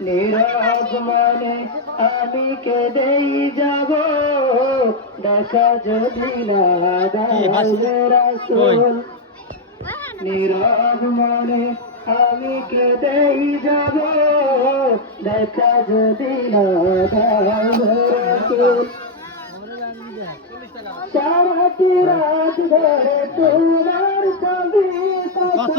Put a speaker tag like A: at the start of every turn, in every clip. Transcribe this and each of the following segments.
A: নীরব মানে আমি কেঁদেই যাব। দেখা যদি না রাসূল। নীরব মানে আমি কেঁদেই যাব। দেখা যদি না সারাটি রাত ধরে তোমার ছবি
B: কত?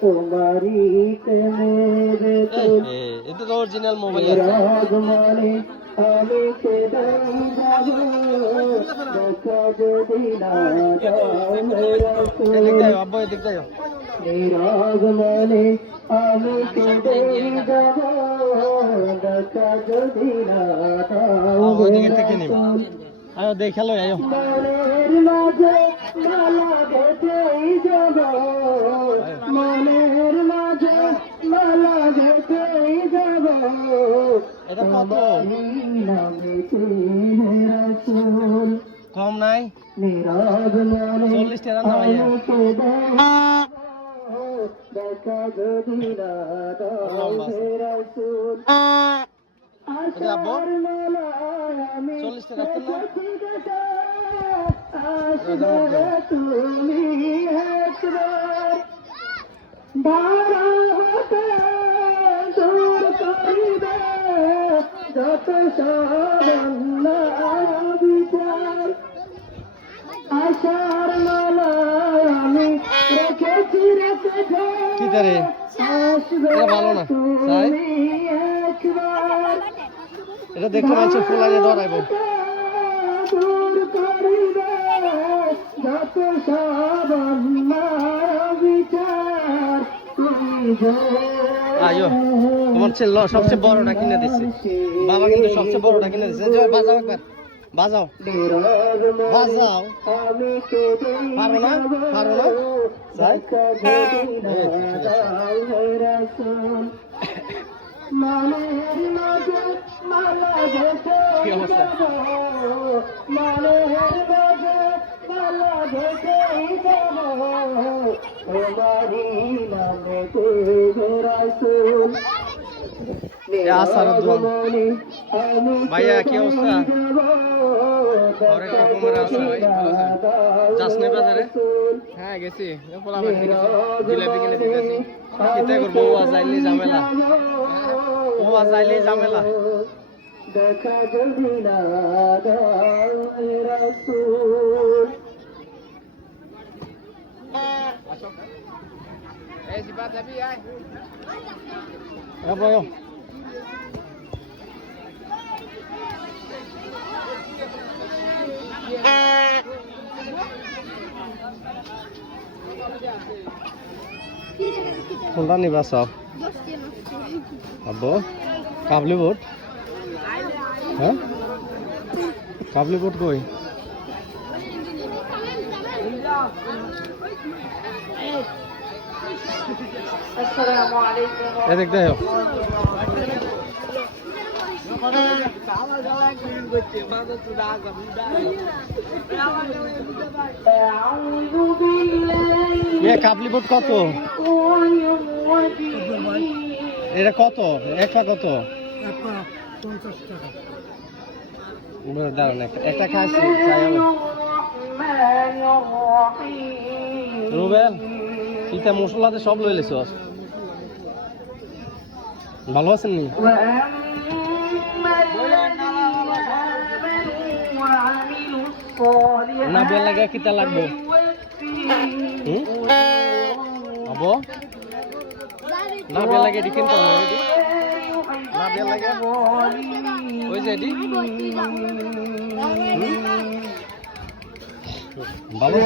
A: তোমারি প্রেমের
B: এটা তো অরিজিনাল মোবাইল আছে। এদিক
A: আমি কেদাই যাব দেখা যদি না
B: আয়ো দেখাল আয়ো।
A: মনের মাঝে মালা গেথেই যাব মনের মাঝে মালা গেথেই যাব
B: কম নাই?
A: নীরব মনে
B: চল্লিশ টাকা
A: দেখা যদি না রাসূল? আশার আমি
B: চল্লিশ টাকা আসতো না?
A: আসবে তুমি একবার। ধারা হতে দূর করিবে যত সব বিচার আশার মালায় আমি রেখেছি রেখেছি
B: কি তারে
A: আসবে
B: এটা ভালো না, তাই? এটা দেখতে পাচ্ছ ফুল আগে ধরাইবো।
A: দূর করিবে যত সব বিচার তুমি যে
B: আয়ো তোমার ছেলে সবচেয়ে বড়টা কিনে দিচ্ছে বাবা কিন্তু সবচেয়ে বড়টা কিনে দিচ্ছে যাও বাজাও একবার বাজাও বাজাও পারো না পারো না কি অবস্থা?
A: মানের মাঝে মালা ঘেটে তোমারি নামে।
B: ভাইয়া, কি অবস্থা? ঘরে রকমের আছে ভাই, ভালো আছেন? যাস নাই বাজারে? হ্যাঁ গেছি জিলাপি কিনে দিতেছি কিতা করব ও যাইলে ঝামেলা ও যাইলে ঝামেলা
A: দেখা যদি না রাসূল
B: এ বয় কোনটা নিবা সব আব্বু কাবলি বোট হ্যাঁ কাবলি বোট কই এদিক দেখো। এ কাবলি বোট কত? এটা কত? একটা কত? দাঁড়ান একটা খাইছি রুবেল? ইটা মশলাতে সব লই লেছ ভালো আছেন নি? না, বেল লাগে কিতা লাগবো? হুম? হব না, বেল লাগে হবে, এটি? না, বেল লাগে ওই যে এটি। ভালো?